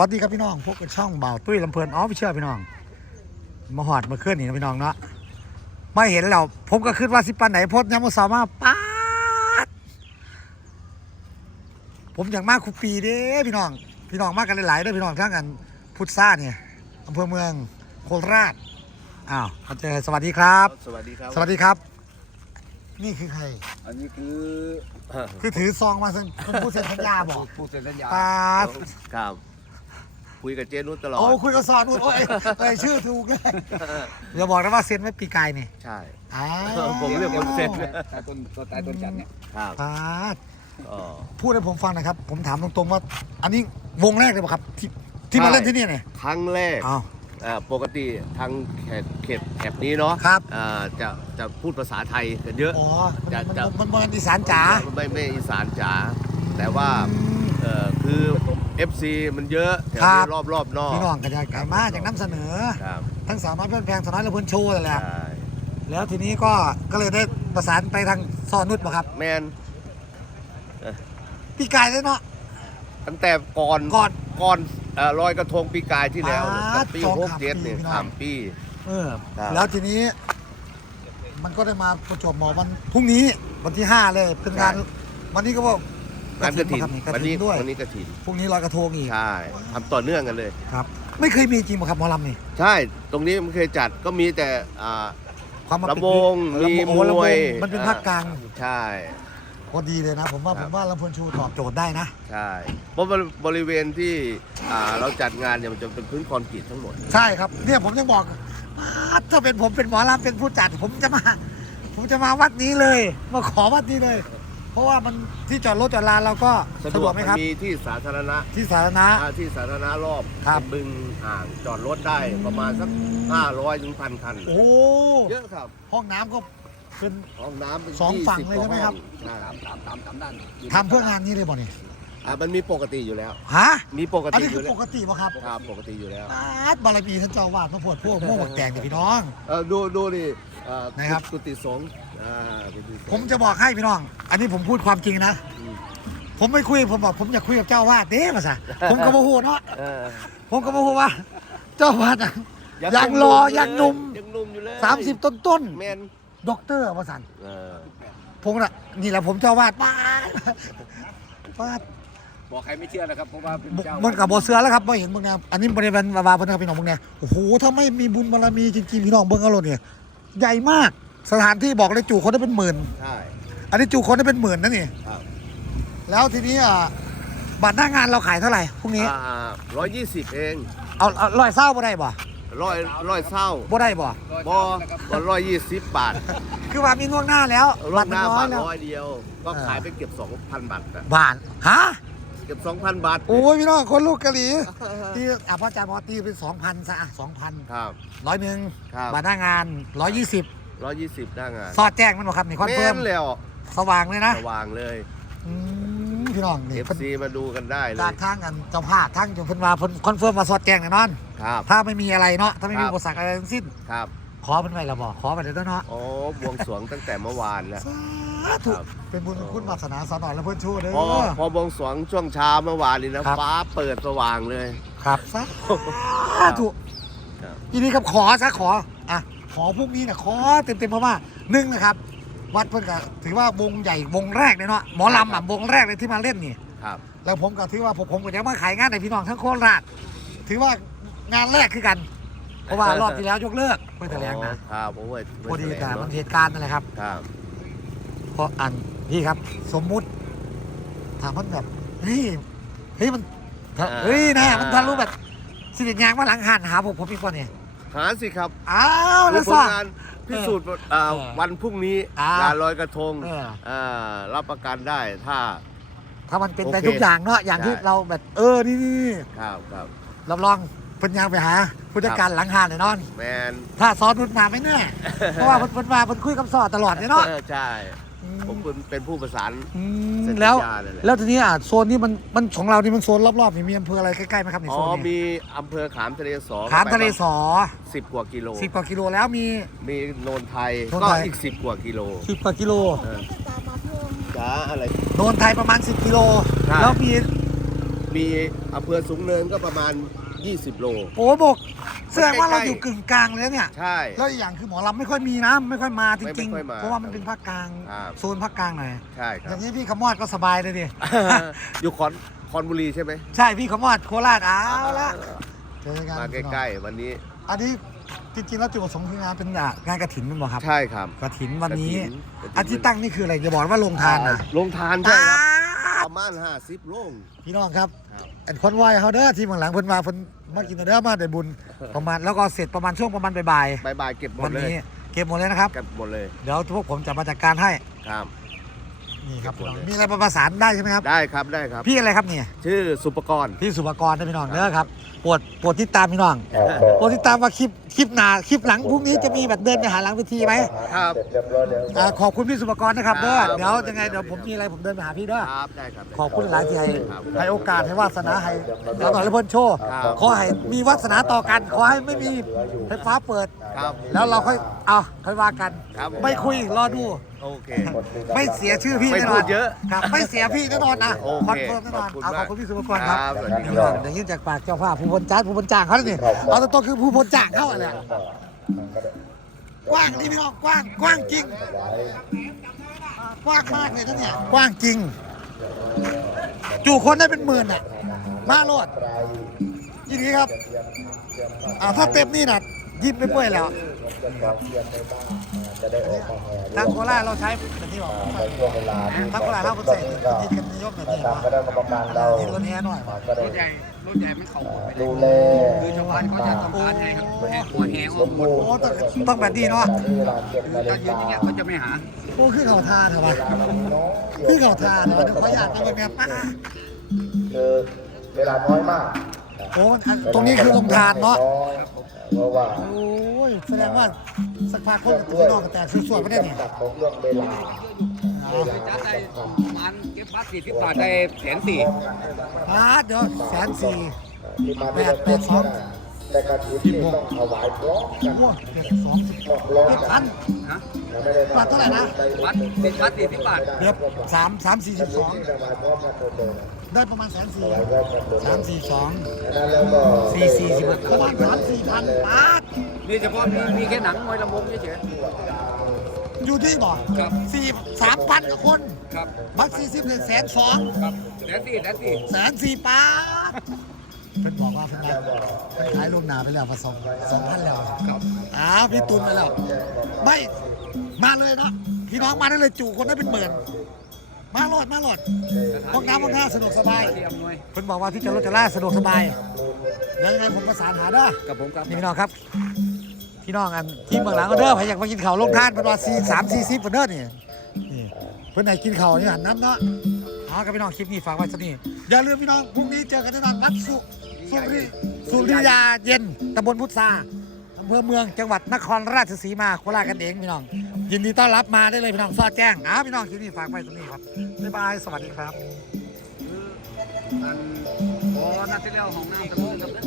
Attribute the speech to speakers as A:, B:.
A: วัสดีครับพี่น้องพวกกันช่องเบาตุ้ยลำเพลินอ๋อพี่เชื่อพี่น้องมาหอดมาเคลื่อนนี่นะพี่น้องเนาะไม่เห็นแล้วผมก็คิดว่าสิปันไหนโพดยามมุสามาป๊าดผมอยากมากคุปีเด้พี่น้อง พี่น้องมากกันหลายๆเด้อพี่น้องทั้งกันพุทธซ่าเนี่ยอำเภอเมืองโคราชอ้าวมาเจอสวัสดีครับ
B: สวัสดีครับ
A: สวัสดีครับ นี่คือใคร
B: อันนี้คือ
A: คือถือซองมาซึ่งเป็นผู้เซ็นสัญญาบอก
B: ผู้เซ็นสัญญา
A: ป๊าด
B: ครับ คุยกับเจนุชตลอด
A: โอ้คุยกับสอนอุ้ยโอ้ยเอ้ยชื่อถูกเลยอย่าบอกนะว่าเซ็นไว้ปีกายนี่
B: ใช่
A: อ้า
B: ผมเรียกคนเซ็น
C: ตายต้นตัวตายต้นจันทร์เนี่ย
B: ครับ
A: ปาด
B: อ๋อ
A: พูดให้ผมฟังหนะครับ ผมถามตรงๆว่า อันนี้วงแรกเลยป่ะครับ ที่ที่มาเล่นที่นี่เนี่ย
B: ครั้งแรก
A: อ้าว
B: อ่าปกติทางเขตเขตแถบนี้เนาะ
A: ครับ
B: อ่าจะจะพูดภาษาไทยกันเยอะ
A: อ๋อมัน
B: จะ
A: มัน
B: จะ
A: มันมันอีสานจ๋า
B: ไม่ไม่อีสานจ๋าแต่ว่าเออคือ FC มันเยอะแถว
A: ครั
B: นี้
A: บ
B: รอบรอบนอก
A: พี่น้องกระจายไก่มากจากน้ำเสนอ
B: ครับ
A: ทั้งสามารถเพื่อนแพงสนอยและเพื่อนโชว์นั่นแหละ
B: ใช่
A: แล้วทีนี้ก็ก็เลยได้ประสานไปทางซอนุชป่ะครับ
B: แมน
A: ปีกายเลยเนาะ
B: ตั้งแต่ก่อน
A: ก่อน
B: ก่อนเอ่อลอยกระทงปีกายที่แล้ว
A: อ่า
B: ปี
A: สอง
B: หก
A: สาม
B: เจ็ด
A: ปี
B: เนี่ย
A: พี่น้อง
B: สามปี
A: เออ
B: ครับ
A: แล้วทีนี้ มันก็ได้มาประจวบเหมาะวันพรุ่งนี้วันที่ห้าเลยเป็นงานวันนี้ก็ว่า
B: งานกระถิน
A: ก
B: วัน
A: ระ
B: นี้
A: ถินด้วย
B: วันนี้กระถิน
A: พรุ่งนี้ลอยกระทงอีก
B: ใช่ทำต่อเนื่องกันเลย
A: ครับ ไม่เคยมีจริงป่ะครับหมอลำนี่
B: ใช่ตรงนี้มันเคยจัดก็มีแต่อ่า
A: ความมา
B: ระบง
A: เออ
B: มี
A: ระบงโอ้ระ
B: ม
A: บ
B: วย
A: งมันเป็นภาคกลาง
B: ใช่
A: พอดีเลยนะ ผมว่า
B: ค
A: ผ
B: รับ
A: มว่าลำพูนชูตอบโจทย์ได้นะ
B: ใช่เพราะบริเวณที่อ่าเราจัดงานเนี่ยมันจะเป็นพื้นคอนกรีตทั้งหมด
A: ใช่ครับ เนี่ยผมยังบอกอ่าถ้าเป็นผมเป็นหมอลำเป็นผู้จัด ผมจะมา ผมจะมาวัดนี้เลย มาขอวัดนี้เลย เพราะว่ามันที่จอดรถจอดลานเราก็สะดวกไหมครับ
B: มีที่สาธารณะ
A: ที่สาธารณะ
B: อ่าที่สาธารณะรอบ
A: ครับ
B: เป็นบึงอ่างจอดรถได้ประมาณสัก 500ถึงพันคัน
A: โอ้
B: เยอะครับ
A: ห้องน้ำก็เป็น
B: ห้องน้ำเป็น
A: สอง
B: 20
A: ฝั่งเลยใช่ไหมครับ
B: กว่าห้องใช่
C: ตามตามตามตามด้าน
A: ทำเพื่องานนี้เลยบ่เนี่ย
B: อ่ามันมีปกติอยู่แล้ว
A: ฮะ
B: มีปก
A: อัน
B: ติ
A: นี้
B: อ
A: คื
B: ยู่
A: อ
B: แล้
A: ป
B: ว
A: กติป่ะครับ
B: ครับปกติอยู่แล้ว
A: อาดบารมีท่านเจ้าอาวาดพระโพธิพวกม่วงหมวกแดงเนี่ยพี่น้อง
B: เออดูดูดิเอ่อ
A: นะครับ
B: กุฏิสงฆ์อ่ากุฏิสงฆ์
A: ผมจะบอกให้พี่น้อง อันนี้ผมพูดความจริงนะ
B: อืม
A: ผมไม่คุยผมบอกผมอยากคุยกับเจ้าอาวาดเด้มาซะผมก็บ่ฮู้เนาะ
B: เออ
A: ผมก็บ่ฮู้ว่า เจ้าอาวาดอะ ยังรอยังหนุ่ม
B: ยังหนุ่มอยู่เลย
A: สามสิบต้นต้น
B: แมน
A: ๆด็อกเตอร์วสัน
B: เออ
A: ผมน่ะนี่แหละผมเจ้าอาวาดป้าดป้าด
C: บอกใครไม่เชื่อนะครับเพราะว่าเป็นเจ้า
A: มันกับบ่เสือแล้วครับบ่เห็นมึงนะอันนี้บริเวณวาวาเพิ่นครับพี่น้องมึงเนี่ยโอ้โหถ้าไม่มีบุญบารมีจริงๆพี่น้องเบิ่งเอาโลดเนี่ย ใหญ่มาก สถานที่บอกเลยจุคนได้เป็นหมื่น
B: ใช่
A: อันนี้จุคนได้เป็นหมื่นนะนี่
B: ครับ
A: แล้วทีนี้อะบัตรหน้างานเราขายเท่าไหร่พรุ่งนี้
B: อ่าร้อยยี่สิบเอง
A: เอาเอาร้อยเศร้าบ่ได้บ่
B: ร้อยร้อยเศร้า
A: บ่ได้บ่
B: บอบอร้อยยี่สิบบาท
A: คือว่ามีล่วงหน้าแล้ว
B: รอบหน้า
A: บั
B: บา
A: ต
B: ท
A: รมันน้อยแล้ว
B: ร้อยเดียว ก็
A: เออ
B: ขายไปเก็บสองพันบาทอะ
A: บาทฮะ
B: เก็บสองพันบาท
A: โอ้ยพี่น้องคนลูกกะหรี่ที่อะพ่ออาจารย์บอกตีเป็นสองพันซะสองพัน
B: ครับ
A: ร้อยหนึ่ง
B: ครับ
A: บัตรหน้างานร้อยยี่สิบ
B: ร้อยยี่สิบหน้างาน
A: สอดแจ้งมันบ่ครับนี่คอนเฟิร์ม
B: แม่นแล้ว
A: สว่างเลยนะ
B: สว่างเลย
A: อืมพี่น้องนี่
B: FC มาดูกันได้เล
A: จายกทางกันเจ้าภาพทางจนเพิ่นมาเพิ่นคอนเฟิร์มมาสอดแจ้งแน่นอน
B: ครับ
A: ถ้าไม่มีอะไรเนาะถ้าไม่มี
B: ครับ
A: อุปสรรคอะไรทั้งสิ้น
B: ครับ
A: ขอเพิ่นไว้และบ่ขอไปเลยเด้อเนาะ
B: โอ้บวงสรวงตั้งแต่เมื่อวานแล้ว
A: สา ธุ
B: ครับ
A: เป็นบุญคุณวาสนาสาวน้อยและเพื่อนชู้เด้
B: พอ
A: อ
B: พอบวงสรวงช่วงเช้าเมื่อวานนี้นะครับ ฟ้าเปิดสว่างเลย
A: ครับสาธุ
B: ครับ
A: ทีนี้ครับขอซะขออะขอพวกนี้นะขอเต็มๆเพราะว่าหนึ่งนะครับ วัดเพิ่นก็ถือว่าวงใหญ่วงแรกเลยเนาะหมอลำอะวงแรกเลยที่มาเล่นนี่
B: ครับ
A: แล้วผมก็ถือว่าผมผมก็จะมาขายงานในพี่น้องทั้งโคราชถือว่างานแรกคือกัน เพราะว่ารอบที่แล้วยกเลิกเพื่อแถลงนะ
B: ครับผมว่า
A: พอดีแต่
B: เน
A: มัน
B: อะ
A: เหตุการณ์นั่นแหละครับ
B: ครับ
A: เพราะอันนี่ครับ สมมุติถามมันแบบเฮ้ยเฮ้ยมันเฮ้ยนะมันทะลุแบบสิริยางว่าหลังหันหาผมผมอีกคนเนี่ย
B: หาสิครับ
A: อ้าวแล้ว
B: ผ
A: ซ่
B: ล
A: อ
B: งานพิสูจน์อ่า
A: เออ
B: วันพรุ่งนี้
A: อ่าง
B: งานลอยกระทง
A: เออ
B: อ่ารับประกันได้ถ้า
A: ถ้ามันเป็นไป
B: โอเค
A: ทุกอย่างเนาะอย่างที่
B: ใช่
A: เราแบบเออนี่นี่
B: ครับครับ
A: รับรองเป็นยางไปหาผู้จัดการหลังหันแน่นอน
B: แมน
A: ถ้าซอสนุนมาไม่แน่ เพราะว่าเพิ่นเพิ่นมาเพิ่นคุยกับซอสตลอดเนี่ยเนาะ
B: ออใช่
A: อืม
B: ผมเป็นเป็นผู้ประสาน
A: อืม
B: เซ็นสัญญา
A: แล้ว
B: เลยแหละ
A: แล้วทีนี้อะโซนนี้มันมันของเรานี่มันโซนรอบๆนี่มีอำเภออะไรใกล้ๆไหมครับใน
B: อ๋
A: โซ
B: อน
A: นี้
B: มีอำเภอขามทะเลสอ
A: ขามทะเลสอ
B: สิบกว่ากิโล
A: สิบกว่ากิโลแล้วมี
B: มีโนนไทย
A: โนน
B: ก็
A: ไทย
B: อีกสิบกว่ากิโล
A: สิบกว่ากิโล
B: จ้าอะไร
A: โนนไทยประมาณ 10กิโล
B: ใช่
A: แล้วมี
B: มมีอำเภอสูงเนินก็ประมาณ 20 โล
A: โอ้บอกแสดงว่า
B: ใกล้ๆ
A: เราอยู่กึ่งกลางเลยเนี่ย
B: ใช่
A: แล้วอีกอย่างคือหมอลำไม่ค่อยมีนะไม่ค่อยมาจ
B: ไม่
A: ริง
B: ไม่ค่อยมา
A: ๆเพราะว่ามันเป็นภาคกลาง
B: ครับ
A: โซนภาคกลางหน่อย
B: ใช่ค
A: อ
B: รับ
A: ย่างนี้พี่ขมอดก็สบายเลยดิ
B: อยู่คอนคอนบุรีใช่ไหม
A: ใช่พี่ขมอดโคราชเอาละเจอกัน
B: มาใกล้ๆวันนี้
A: ๆอันนี้จริงๆแล้วจุดประสงค์คืองานเป็นงานกระถินมันบอกครับ
B: ใช่ครับ
A: กระถินวันนี้
B: กฐิกฐิ
A: อันที่ตั้งนี่คืออะไรจะบอกว่าลงทานนะ
B: ลงทานใช่ครับ
A: ป๊าด
B: ประมาณ50โลง
A: พี่น้องครับ
B: ครับ
A: อันคนไหวเขาเด้อทีมข้างหลังเพิ่นมาเพิ่น มากินเด้อมาได้บุญประมาณแล้วก็เสร็จประมาณช่วงประมาณบ่าย
B: บายบายเก็บห
A: ๆ
B: ม
A: วั
B: ด
A: น
B: เลย
A: นี้เก็บหมดเลยนะครับ
B: เก็บหมดเลย
A: เดี๋ยวพวกผมจะมาจัดการให้
B: ครับ
A: นี่ครับ
B: เก็บหมดเลย
A: มีอะไรมาประสานได้ใช่ไหมครับ
B: ได้ครับได้ครับ
A: พี่อะไรครับเนี่ย
B: ชื่อสุปกรณ์
A: พี่สุภกรนะพี่น้องเด้อครับโปวดโปวดติดตามพี่น้องโปวดติดตามว่าคลิปคลิปหน้าคลิปหลังพรุ่งนี้จะมีแบบเดินไปหาหลังเวทีไหม
B: ครับ
A: อ่าขอบคุณพี่สุภกรนะครับเด้อ
B: ครับ
A: เดี๋ยวยังไงเดี๋ยวผมมีอะไรผมเดินไปหาพี่เด้อ
B: ครับได้ครับได้
A: ขอบคุณหลายที่ให้
B: ครับ
A: ให้โอกาสให้วาสนาให้เดี๋ยวหน่อยแล้วเพิ่นโชว์
B: ครับ
A: ขอให้มีวาสนาต่อกันขอให้ไม่มีไฟฟ้าเปิด
B: ครับ
A: แล้วเราค่อยเอาค่อยว่ากัน
B: ครับ
A: ไม่คุยรอดู
B: โอเค
A: ไม่เสียชื่อพี่
B: ไม่
A: แน่น
B: พู
A: อน
B: ดเยอะ
A: ครับไม่เสียพี่แน่นอนนะ
B: โอเค
A: คอนเฟิร์มแน่นอน
B: ขอบคุณ
A: เอาข
B: มา
A: อกบคุณพี่สุภกรครับ
B: ครับสวัสดี
A: นี่
B: ครับ
A: เดี๋ยวยื่นจากปากเจ้าฟ้าผู้พลจ้างผู้พลจ้างเขาเนี่ยเอาตรงๆคือผู้พลจ้างเขาอะไร กว้างนี่พี่น้องกว้างกว้างจริง กว้างมากเลยนะเนี่ยกว้างจริง จูคนได้เป็นหมื่นอะ มาโลดยินดีครับ อ่าถ้าเต็มนี่น่ะ ยิ้มไม่เปื่อยแล้วทางโคราชเราใช้แบบที่บอกทางโคราชเราเป็นเศษยินกันนิยมแบบนี้ว่ายินรถแห่หน่อยว่ะ
C: รถใหญ่รถใหญ่มันเข่าหมดไปเลย
D: ดูแล
C: คือชาวบ้านเขาจะทำการให้ครับแห่หัวแห่ออกหมด
A: โอ้ต้องต้องแบบนี้เนาะ
D: เวลาเก็บ
C: คือ
D: นาฬิ
C: ถ้ายืน
D: กา
C: อย่างเงี้ยเขาจะไม่หา
A: โอ้ขึ้นเขาทานเหรอวะขึ้นเขาทานเหรอเดี๋ยวขออนุญาตไปแบบป้า
D: คือเวลาน้อยมาก
A: โอ้มันอันตรงนี้คือลงทานเนาะ
D: เพราะว่า
A: โอ้ยแสดงว่าสักพักคนกับพี่น้องกันแต่สวยๆไม่ได้เนี่ย
D: จับของเรื่องเวลา
A: เอา
C: จะได้ประมาณเก็บบัตรสี่สิบบาทได้แสนสี่
A: อ่าเดี๋ยวแสนสี่
D: ที่มา
A: แปดแปดสอง
D: แต่การถือที่ต้องถวายพร้อมกัน
A: โอ้เจ็ดสองสิบ
D: ต้องร้อง
A: เจ็ดพัน
C: ฮะ
D: ไม่ได้
A: บาทเท่าไหร่นะ
C: บัตรเป็นบัตรสี่สิบบาท
A: เดี๋ยวสามสามสี่สิบสอง
D: ถวายพร้อมกันหมดเลย
A: ได้ประมาณแสนสี่
D: ถวายพร้อมกันหมดเล
A: สาม
D: ย
A: สี่สอง
D: นั้นแล้วก็
A: สี่สี่สิบประมาณสามสี่พันบาท
C: นี่เฉพาะมีมีแค่หนังมวยลำวงเฉย
A: อยู่ที่บ่
C: ครับ
A: สี่สามพันกว่าคน
C: ๆครับ
A: บัตรสี่สิบเนี่ยแสนสอง
C: ครับแสนสี่แสนสี่
A: แสนสี่บาท เพิ่นบอกว่าเพิ่นได้ขายลูกหนาไปแล้วผสมสองพันแล้ว
C: ครับ
A: อ้าวพี่ตุนไปแล้ว ไม่มาเลยเนาะพี่น้องมาได้เลยจู่คนได้เป็นหมื่นมาโหลดมาโหลดห้องน้ำห้องท่าสะดวกสบาย
C: ที่อำนวย
A: เพิ่นบอกว่าที่จะรถจะล่าสะดวกสบายเดี๋ยวยังไงผมประสานหาเด้อ
C: กับผมครับ
A: นี่พี่น้องครับ พี่น้องอันที่เมืองหลังก็เด้อใครอยากมากินข้าวลงทานเพิ่นว่าสี่สามสี่สิบเด้อนี่นี่เพิ่นไหนกินข้าวนี่หันน้ำเนาะเอากับพี่น้องคลิปนี้ฝากไว้สักนี่อย่าลืมพี่น้องพรุ่งนี้เจอกันแน่นอนวัดสุ สุริสุริยาเย็นตำบลพุทธาอำเภอเมืองจังหวัดนครราชสีมาโคราชกันเองพี่น้อง ยินดีต้อนรับมาได้เลยพี่น้องซอดแจ้งอ้าพี่น้องที่นี่ฝากไว้ตรงนี้ครับบ๊ายบายสวัสดีครับ
C: อันโอนัดที่แล้วของน้ำตะลุงครับ